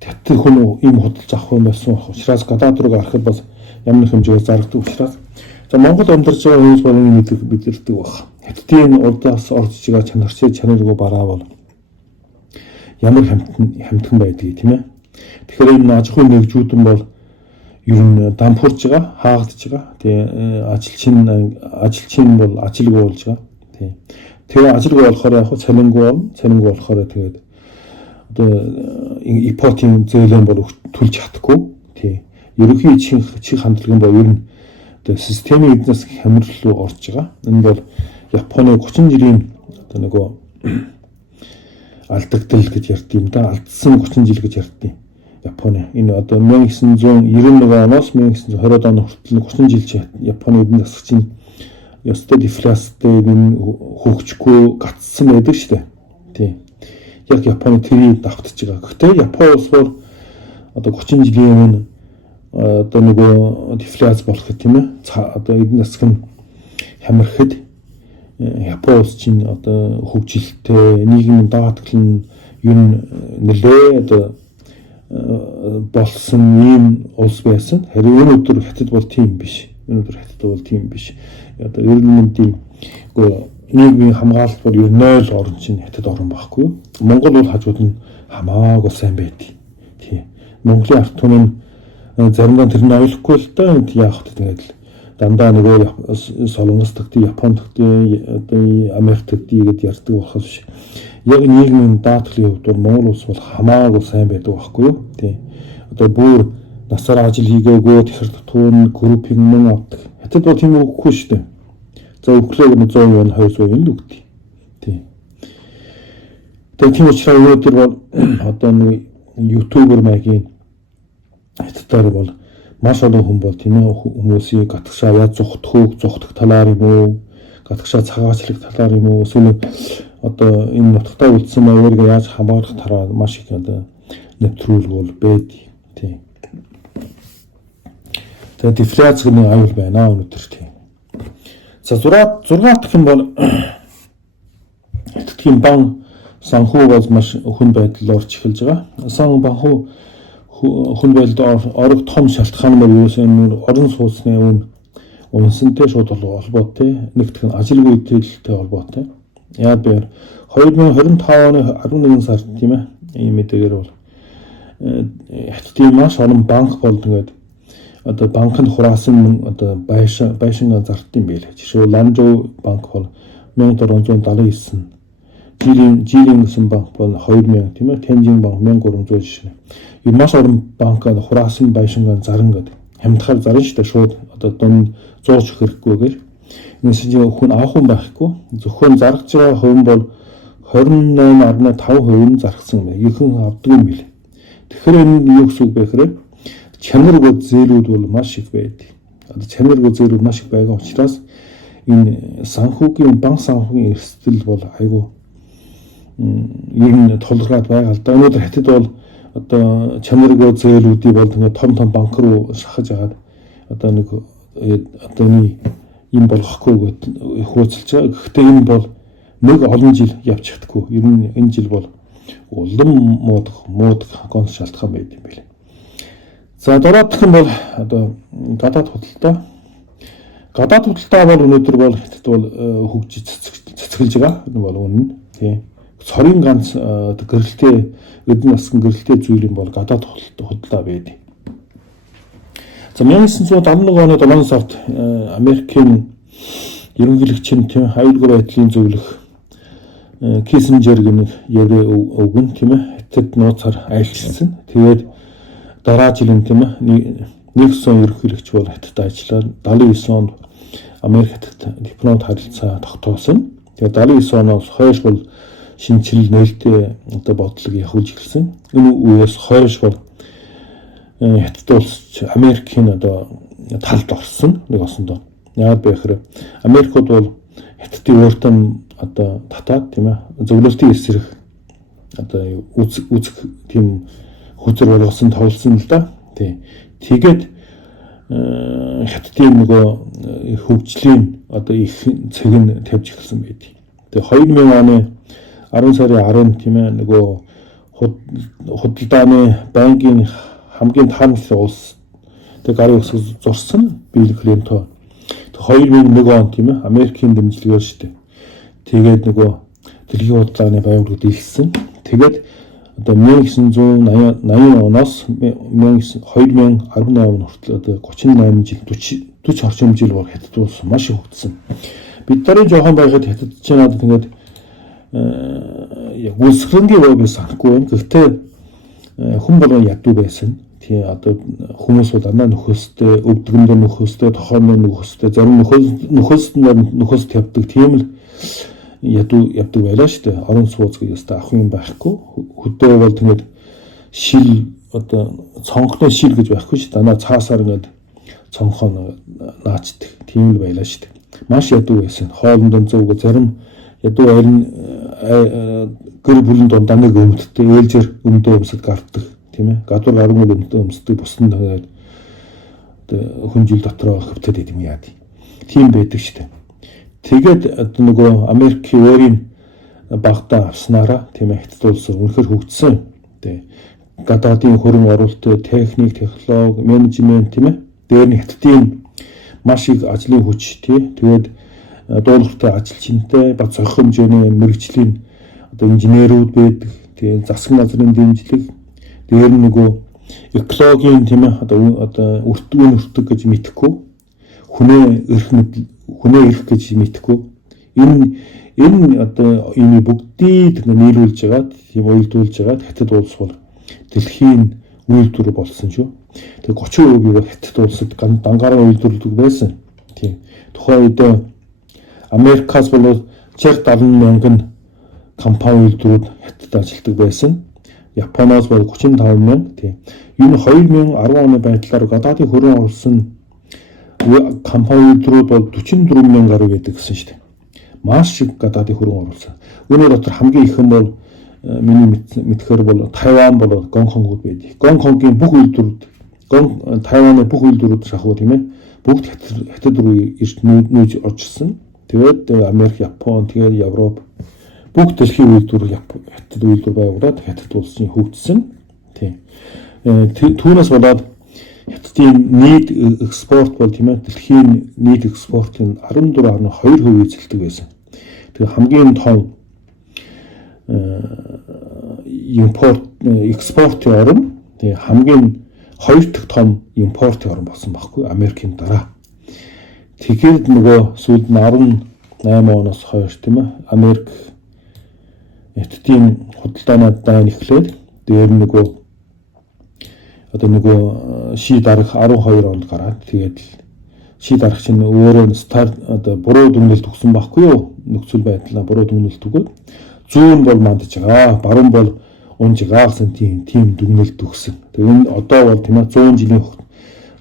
хятад хүн ийм худалдаж авах юм байсан учраас гадаад руу гаргахад бас ямар нэг хэмжээгээр заргадаг учраас за Монгол амьдарч байгаа хүмүүс бол мэдэрдэг баг. Хятадын урдаас орж байгаа чанаргүй бараа бол ямар хамтхан байдгийг тийм ээ. Тэгэхээр энэ аж ахуйн нэгжүүдэн бол ер нь дампуурж байгаа, хаагдж байгаа. Тэгээ ажилчин бол ажилгүй болж байгаа. Тэгээ ажилгүй болохоор яг цалингүй болно. Цалингүй болохоор тэгээд одоо ипотекийн зөөлөн бол төлж чадахгүй. Тий. Ерөнхий чих хандлагын бол ер нь одоо системийн эднээс хямрал руу орж байгаа. Энэ бол Японы 30 жилийн одоо нөгөө алдагдал гэж ярьд юм да. Алдсан 30 жил гэж ярьд. Японы энэ одоо 1991 оноос 1920 оны хүртэл 30 жил Японы эдийн засгийн ёстой дефляцтэй хөгжихгүй гацсан байдаг шүү дээ. Тий. Яг Японы тэрийг давтаж байгаа. Гэхдээ Япон улс бол одоо 30 жилийн өмнө одоо нөгөө дефляц болох тийм ээ. Одоо эдийн засгийн хямрахад Япон улс чинь одоо хөгжилтэй нийгмийн даатгал нь юу нэлээ одоо болсон ийм улс байсан. Харин өнөөдөр хятад бол тийм биш. Одоо ерөнхийдөө нийгмийн хамгаалалт бол 0 орн чинь хятад орн байхгүй. Монгол бол хажууд нь хамаагүй сайн байдгийг. Тийм. Монголын ард түмэн заримдаа тэр нь ойлгохгүй л да. Яах вэ тэгээд дандаа нөгөө Солонгос төгтий, Япон төгтий, одоо Америк төгтий гэдээ ярьдаг болохоос биш. Яг нийгмийн даатгалын хувьд бол Монгол улс бол хамаагүй сайн байдаг байхгүй юу? Тийм. Одоо бүр насаар ажил хийгээгүй тэгэхээр туун группинг мөн авдаг. Хятад бол тийм үгүй шүү дээ. За өглөө 100 юун 200 юун л үгтэй. Тийм. Тэгээд тийм учраас өнөөдөр бол одоо нэг ютубер маягийн хятадаар бол маш олон хүн бол тийм ээ хүмүүсийн гатгшаа яаж зүхтэх талаар юм уу? Гатгшаа цагаачлах талаар юм уу? Эсвэл одоо энэ нутагтаа үлдсэн өөрийгөө яаж хамгаалах талаар маш их одоо нэвтрүүлэг бол байд. Тийм. Тэгээд дефляцийн аюул байна өнөөдөр тийм. За 6 дахь нь бол хятадын бан санхүү бол маш хүн байдал орж эхэлж байгаа. Санхүү хүн байдалд орох том шалтгаан нь юу вэ? Орон сууцны үнсэнтэй шууд холбоотой. Нэгдүгээр нь ажилгүй үйлдэлтэй холбоотой. Яг бээр 2025 оны 11 сард тийм ээ ийм мэдээгээр бол хятадын маш олон банк болд ингээд одоо банкнд хураасан одоо байшин зардсан байл. Жишээ нь Ланжоу банк бол 1479, Жилийн гэсэн банк бол 2000 тийм ээ, Тэнжин банк 1300 жишээ. Энэ маш олон банкад хураасан байшин заран гэдэг. Хамтгаар зарна шүү дээ шууд одоо дунд 100 ч хэрэггүйгээр. Энэс чинь хүн авах хүн байхгүй. Зөвхөн заргаж байгаа хувь бол 28.5% нь заргасан байна. Ихэнх авдаг юм билээ. Тэгэхээр энэ юу гэсэн үг бэ гэхээр чанаргүй зээлүүд бол маш их байдаг. Одоо чанаргүй зээлүүд маш их байгаа учраас энэ санхүүгийн банк санхүүгийн эрсдэл бол айгүй ер нь толгойд байгаа л да. Өнөөдөр хятад бол одоо чанаргүй зээлүүдийг бол ингээд том банк руу шахаж агаад одоо нэг одооний юм болгохгүй гэж хөөцөлж байгаа. Гэхдээ энэ бол нэг олон жил явж чадахгүй. Ер нь энэ жил бол улам муудах гон шалтгаан байд юм билээ. За дараадах нь бол одоо гадаад худалдаа. Гадаад худалдаа бол өнөөдөр бол хятад бол хөгжиж цэцгэлж байгаа. Энэ бол үнэн. Тийм. Цорын ганц гэрэлтэй эдийн засгийн гэрэлтэй зүйл юм бол гадаад худалдаа байдаг. За 1971 оны 7 сард Америкийн ерөнхийлөгч нь тийм аюулгүй байдлын зөвлөх Киссинжер гэх еврей өвгөн тийм ээ хятад нууцаар айлчилсан. Тэгээд дараа жилийн тийм ээ Никсон ерөнхийлөгч бол хятад ажиллаад 79 онд Америк хятад дипломат харилцаа тогтоосон. Тэгээд 79 оноос хойш бол шинжил нээлттэй одоо бодлого явуулж ирсэн. Энэ үеэс хойш бол хятад улс Америкийн одоо талд орсон нэг осондоо. Яг бэхэр Америкууд бол хятадын өөртөө одоо татаад тийм ээ зөвлөлтийн эсрэг одоо үзэх тийм хүзэр болгосон товлсон л да. Тэгээд хятадын нөгөө хөгжлийн одоо их цэг нь тавьж эхэлсэн байдаг. Тэгээд 2000 оны 10 сарын 10 тийм ээ нөгөө худалдааны банкын хамгийн таамаглалтай улс тэг гарын өсөж зурсан Билл Клинтон 2001 он тийм ээ Америкийн дэмжлэгээр шүү дээ. Тэгээд нөгөө дэлхийн худалдааны байгууллагууд илсэн. Тэгээд одоо 1980 оноос 2018 хүртэл одоо 38 жил 40 орчим жил бол хятад улс маш их хөгжсөн. Бид нарын жоохон байхад хятад ч надад тэгээд яг үлсрэнгийн байгааг санахгүй байна. Гэхдээ хүн болгон ядуу байсан. Тийм одоо хүмүүс бол дандаа нөхөстэй, өвдгөндөө нөхөстэй, тохоондоо нөхөстэй, зарим нөхөс тавьдаг тийм л ядуу байлаа шүү дээ. Орон сууц гэж авах юм байхгүй. Хөдөө бол тэгээд шил одоо цонхны шил гэж байхгүй шүү. Дандаа цаасаар ингээд цонхоо наачдаг. Тийм л байлаа шүү дээ. Маш ядуу байсан. Хоолндон зөвгө зарим ядуу харин гэр бүлийн дундаа нэг өмдтэй ээлжээр өмдөө өмсөд гарддаг. Тийм ээ. Гадуур гаруун өмдөө өмсдөг бусна тэгээд хүн жил дотроо хөвтөд идэм яа. Тийм байдаг шүү дээ. Тэгээд одоо нөгөө Америкийн өөрийн багтаа авснараа тийм ээ Хятад улс үнэхээр хөгжсөн. Тэгээ гадаадын хөрөнгө оруулалт, техник, технологи, менежмент тийм ээ. Дээр нь Хятадын маш их ажлын хүч тий. Тэгээд дуулууртай ажилчинтай ба зохих хэмжээний мэрэгжлийн одоо инженерүүд байдаг. Тэгээд засгийн газрын дэмжлэг, дээр нь нөгөө экологийн тийм ээ одоо үртгэн үртэг гэж мэдэхгүй, хүнээ ирэх гэж мэдэхгүй. Энэ одоо энэ бүгдийг нийлүүлж байгаа, тийм уйлдуулж байгаа Хятад улс бол дэлхийн үйлдвэр болсон шүү. Тэгээ 30% бол Хятад улсад дангараа үйлдвэрлэдэг байсан. Тийм. Тухайн үед Америкаас бол 60-70 мянган компани үйлдвэрүүд Хятад ажилладаг байсан. Японоос бол 35 мянга. Тийм. Энэ 2010 оны байдлаар гадаадын хөрөнгө оруулсан компани үйлдвэрүүд бол 44 мянга гаруй байдаг гэсэн шүү дээ. Маш их гадаадын хөрөнгө оруулсан. Үүний дотор хамгийн их нь бол миний мэдхээр бол Тайван бол Гонконгууд байдаг. Гонконгийн бүх үйлдвэрүүд, Тайваны бүх үйлдвэрүүд шахуу тийм ээ. Бүгд Хятад руу ирж нүүж орчихсон. Тэгээд Америк, Япон, тэгээд Европ бүх дэлхийн үйлдвэр Хятад үйлдвэр байгуулад Хятад улсын хөгжсөн. Тийм. Түүнээс болоод Хятадын нийт экспорт бол тийм ээ дэлхийн нийт экспортын 14.2% эзэлдэг байсан. Тэгээ хамгийн том экспортын орн, тэгээ хамгийн хоёр дахь том импортын орн болсон байхгүй Америкийн дараа. Тэгэхээр нөгөө сүүлд нь 18 оноос хойш тийм ээ Америк Хятадын худалдаанууд даан эхлээд дээр нөгөө одоо нөгөө ши дарах 12 онд гараад тэгээд ши дарах чинь өөрөө старт одоо буруу дүгнэлт өгсөн байхгүй юу? Нөхцөл байдлаа буруу дүгнэлт өгөөд зүүн бол мандаж байгаа, баруун бол унж байгаа гэсэн тийм дүгнэлт өгсөн. Тэгээд энэ одоо бол тийм ээ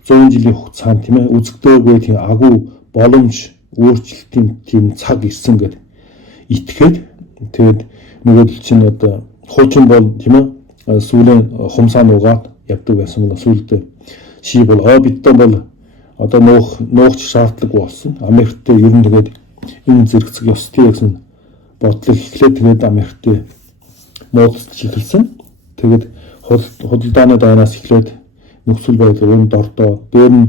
100 жилийн хугацаанд тийм ээ үзэгдөөгүй тийм агуу боломж өөрчлөлтийн тийм цаг ирсэн гэд итгэхэд тэгээд нөгөө чинь одоо хуучин бол тийм ээ сүүлийн хумсаа нуугаад явдаг байсан бол сүүлдээ ши бол бидтэй бол одоо нуугч шаардлагагүй болсон. Америктэй ер нь тэгээд энэ зэрэгцэг ёстой гэсэн бодлого эхлээд тэгээд Америктэй муудалж эхэлсэн. Тэгээд худалдааны дайнаас эхлээд нөхцөл байдал өрөнд ордоо. Дээр нь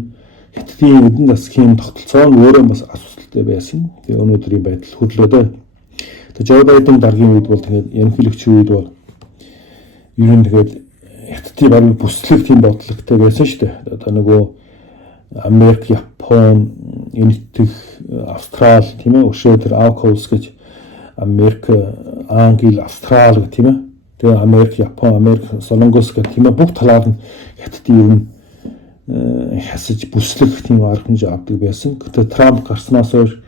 Хятадын эдийн засгийн тогтолцоо нь өөрөө бас асуудалтай байсан. Тэгээд өнөөдрийн байдал хөрлөөдөө. Тэгээд Жо Байден даргын үед бол тэгээд ерөнхийлөгчийн үед бол ер нь тэгээд Хятадын баруун бүслэг тийм бодлоготой байсан шүү дээ. Одоо нөгөө Америк, Япон, Энэтхэг, Австрал тийм ээ өшөө тэр AUKUS гэж Америк, Англи, Австрал гэх тийм ээ. Тэгээ Америк, Япон, Америк, Солонгос гэх тийм ээ бүх талаар нь Хятадын ер нь хасаж бүслэх тийм арга хэмжээ авдаг байсан. Гэтэл Трамп гарснаас хойш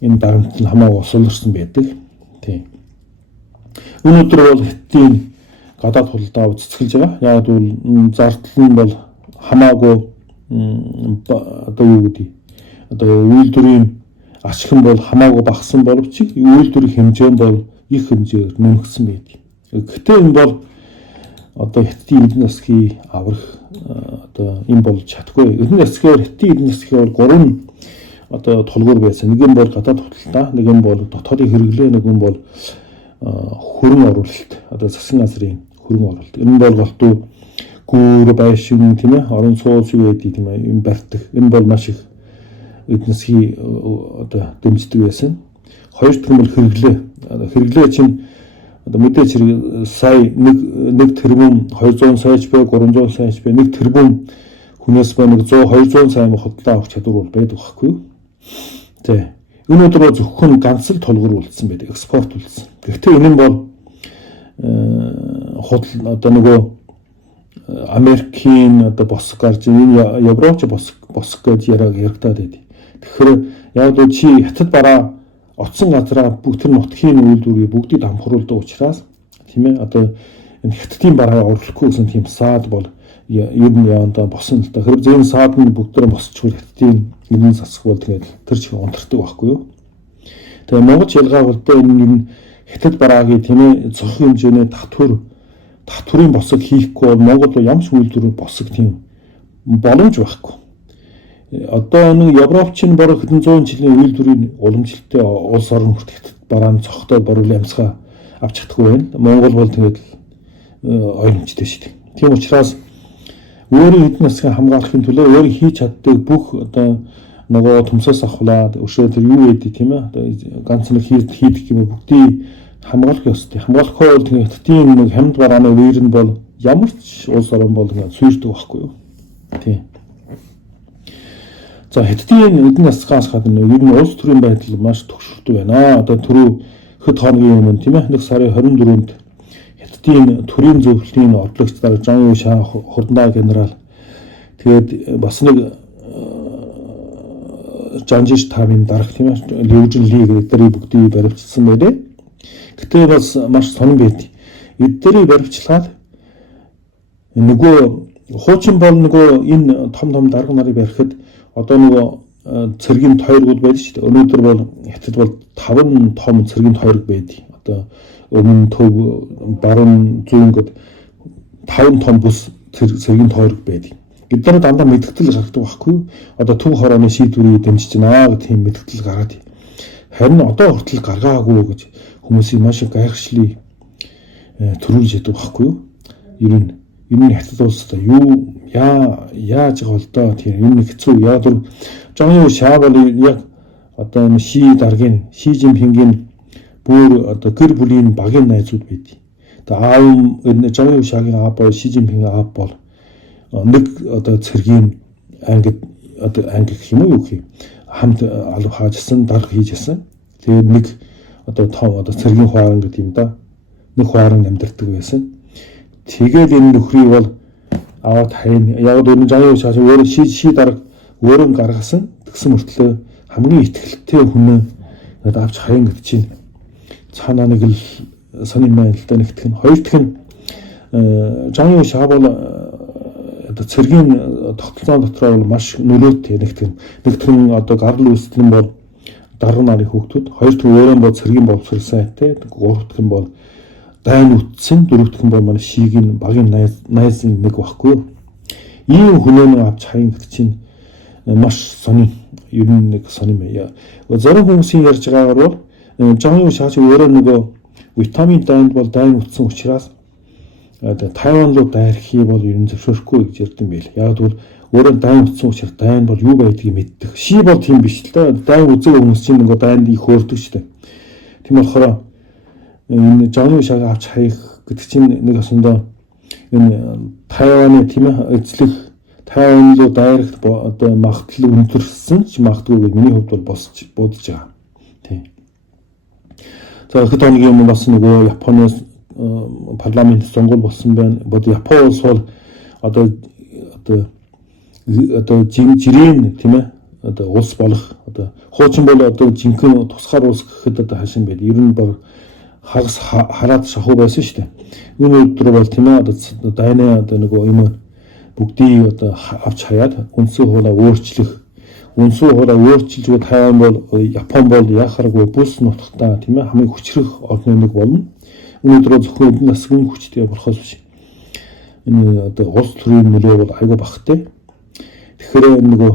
энэ дарамт нь хамаагүй усуларсан байдаг. Тийм. Өнөөдөр бол Хятадын гадаад худалдаа цэцгэлж байгаа. Яг бол зардал нь бол хамаагүй одоо юу гэдэг одоо үйлдвэрийн ашиг нь бол хамаагүй багассан боловч үйлдвэрийн хэмжээ нь бол их хэмжээр нэмэгдсэн байдаг. Гэхдээ энэ бол одоо Хятадын эдийн засгийн аврах одоо энэ болж чадахгүй. Эдийн засгаар Хятадын эдийн засгийн бол гурван одоо тулгуур байсан. Нэг нь бол гадаад худалдаа, нэг нь бол дотоодын хэрэглээ, нэг нь бол хөрөнгө оруулалт. Одоо засгийн газрын хөрөнгө оруулалт. Энэ бол голтуу гүүр байшин тийм ээ орон сууц юу гэдэг тийм ээ юм барьдаг. Энэ бол маш их эдийн засгийн одоо дэмждэг байсан. Хоёр дахь нь бол хэрэглээ. Хэрэглээ чинь одоо мэдээж хэрэг сая нэг тэрбум 200 саяч бай 300 саяч бай нэг тэрбум хүнээс бай нэг 100 200 сая худалдаа авах чадвар бол байдаг байхгүй юу? Тэ. Өнөөдөр зөвхөн ганц л тулгуур үлдсэн байдаг, экспорт үлдсэн. Гэхдээ энэ нь бол одоо нөгөө Америкийн одоо босг гарч энэ Европч босг гэж яригадаад байдаг. Тэгэхээр яг л чи Хятад бараа оцсон газараа бүх тэр нутгийн үйлдвэрийг бүгдийг дамхруулдаг учраас тийм ээ одоо энэ Хятадын бараа оруулахгүй гэсэн тийм саад бол ер нь яанда босон л та. Хэрэг зэн саад нь бүгдээр босчихвол Хятадын эдийн засаг бол тэгээд тэр чих унтардаг байхгүй юу? Тэгээ Монгол ялгаа бол энэ Хятад бараагийн тийм ээ зохих хэмжээний татврын босог хийхгүй бол Монгол ямар ч үйлдвэр босог тийм боломж байхгүй. Одоо нэг Европчин бараг хэдэн зуун жилийн үйл төрийн уламжлалтай улс орон хүртэл бараан цогтой борвол амьсгаа авч чадахгүй байна. Монгол бол тэгээд ойлгомжтой шүү дээ. Тийм учраас өөрийн эдийн засгийг хамгаалахын төлөө өөрийн хийж чаддаг бүх одоо нөгөө төмсөөс авахлаа өшөө тэр юу гэдэг тийм ээ. Одоо ганц нэг хийх юм бүгдийг хамгаалах ёстой. Хамгаалахгүй бол тэгээд тийм нэг хамт барааны үер нь бол ямар ч улс орон бол ингээд суурьдаг байхгүй юу. Тийм. За Хятадын эдийн засгаас гадна ер нь улс төрийн байдал маш төгшөрдөг байна. Одоо түрүү хэд хоногийн өмнө тийм ээ 1 сарын 24-нд Хятадын төрийн зөвлөлийн орлогч дараа Жан Юшаа хурднаа генерал тэгээд бас нэг Жанжиш тавын дарга тийм ээ Лүжин лиг эдгээр бүгдийг баривчилсан байлээ. Гэтэ бас маш сонирн байд. Эдгээрийг баривчлаад нөгөө хуучин бол нөгөө энэ том дарга нарыг барихад одоо нөгөө цэргийн тойргууд байдаг шүү дээ. Өнөөдөр бол Хятад бол 5 том цэргийн тойрог байдаг. Одоо өмнө төв баруун зүүн гээд 5 том бус цэргийн тойрог байдаг. Эдгээр дандаа мэдгдэл гаргадаг байхгүй юу? Одоо төв хорооны шийдвэрийг дэмжиж байна гэх тийм мэдгдэл гаргаад. Харин одоо хүртэл гаргаагүй гэж хүмүүсийн маш их гайхшлыг төрүүлж яддаг байхгүй юу? Ер нь Хятад улстай юу яаж байгаа бол доо тийм юм хэцүү яа тэр Жан Юшаа бол яг одоо Ши даргийн Ши Жинпингийн бүр одоо гэр бүлийн багийн найзууд байдгийг. Тэгээ аав Жан Юшаагийн аав бол Ши Жинпингийн аав бол нэг одоо цэргийн ангид одоо анги гэх юм уу юу гэх хамт хаажсан дарга хийжсэн. Тэгээд нэг одоо том одоо цэргийн хуаран гэдэг юм да. Нэг хуаран амьдардаг байсан. Тэгээд энэ нөхрийг бол аваад хайн яг өөр Жан Юшаа өөрөө ши дарга өөрөө гаргасан тэгсэн мөртлөө хамгийн ихтгэлтэй хүн надад авч хайн гэж чинь цаанаа нэг л сонин байна л да нэгтгэх нь хоёр дахь нь Жан Юшаа бол одоо цэргийн тогтолцоон дотроо бол маш нөлөөтэй нэгтгэх нь одоо гарал үүсгэн бол дарга нарын хүүхдүүд хоёр дахь өөрөө бол цэргийн боловсролсан те гурав дахь нь бол дайн үтсэн дөрөв дахь нь бол манай шигийн багийн найзын нэг байхгүй. Ийм хүнээ авч хайн гэж чинь маш сонин ер нь нэг сонин байя. Зарим хүмүүсийн ярьж байгаагаар бол Жан Юшаа өөрөө нөгөө витамин дайнд бол дайн үтсэн учраас Тайван руу дайрхий бол ер нь зөвшөөрөхгүй гэж ярьд юм байл. Яг бол өөрөө дайн утсан учраас дайн бол юу байдгийг мэддэг. Ши бол тийм биш л да. Дайн үзэг хүмүүс чинь нөгөө дайнд их хөөрдөг шүү дээ. Тийм болохоор энэ Жан Юшааг авч хаях гэдэг чинь нэг асундаа энэ Тайваны тийм ээ эзлэх Тайван руу дайрах одоо магадлал өндөрсөн ч магадгүй гэж миний хувьд бол босч бодож байгаа. Тийм. За хэд хоногийн өмнө бас нөгөө Японоос парламент сонгуул болсон байна. Бод Япон улс бол одоо жирийн тийм ээ одоо улс болох одоо хуучин бол одоо жинхэнэ тусгаар улс гэхэд одоо хашин байл. Ер нь бол хагас хараад шахуу байсан шүү дээ. Энэ өдөр бол тийм ээ одоо дайны одоо нөгөө юм бүгдийг одоо авч хаяад үндсэн хуулаа өөрчилж Тайван бол Япон бол яхааргүй бүс нутгатаа тийм ээ хамгийн хүчрэх орны нэг болно. Өнөөдөр зөвхөн эдийн засгийн хүчтэй болохоос биш. Энэ одоо улс төрийн нөлөө бол айгүй багтай. Тэгэхээр нөгөө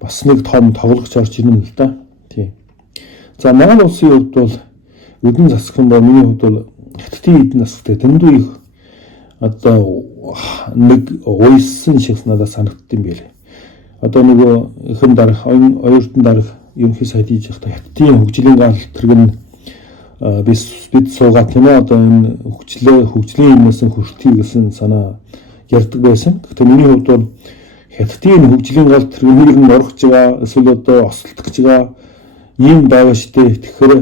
бас нэг том тоглогч орж ирнэ л да. Тийм. За Монгол улсын хувьд бол эдийн засгийн бол миний хувьд бол Хятадын эдийн засгтай дэндүү их одоо нэг уйсан шиг надад санагдсан юм байлээ. Одоо нөгөө ихэн дарах оюутан дарах ерөнхий сайд хийж явахдаа Хятадын хөгжлийн гал тэргэн бид суугаад тийм ээ одоо энэ хөгжлийн юмнаас хүртий гэсэн санаа ярьдаг байсан. Гэхдээ миний хувьд бол Хятадын хөгжлийн гал тэргээр нь орох байгаа эсвэл одоо осолдох байгаа юм байгаа штэ. Тэгэхээр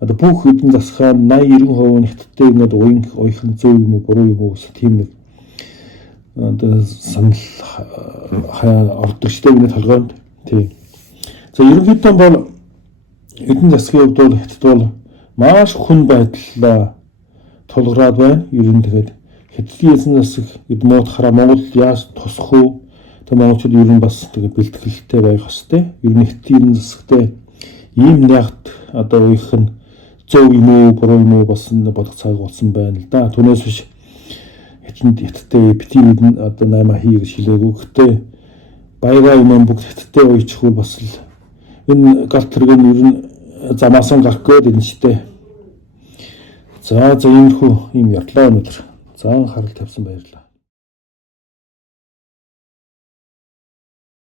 одоо бүх эдийн засгаа 80-90% нь Хятадтай ингээд уяхан зөв юм уу буруу юм уу гэсэн тийм нэг одоо санал ордог штэ миний толгойд. Тийм. За ерөнхийдөө бол эдийн засгийн хувьд бол Хятад бол маш хүн байдлаа тулгараад байна. Ер нь тэгээд Хятадын эзэн засаг эдмод хараа Монгол яаж тусах уу? Тэгээд монголчууд ер нь бас тэгээд бэлтгэлтэй байх хэвчтэй. Ер нь Хятадын засагтай ийм нягт одоо уйх нь зөв юм уу, буруу юм уу бас бодох цаг болсон байна л да. Түүнээс биш Хятадтай бити одоо 8 хий гэж хэлээгүй. Гэхдээ Баягаа юм бүгд хэттэй уйчихвал бас л энэ галт тэрэг нь ер нь замаасан гарах гээд энэ штэ. За иймэрхүү юм ярьлаа өнөөдөр. За анхаарал тавьсан баярлалаа.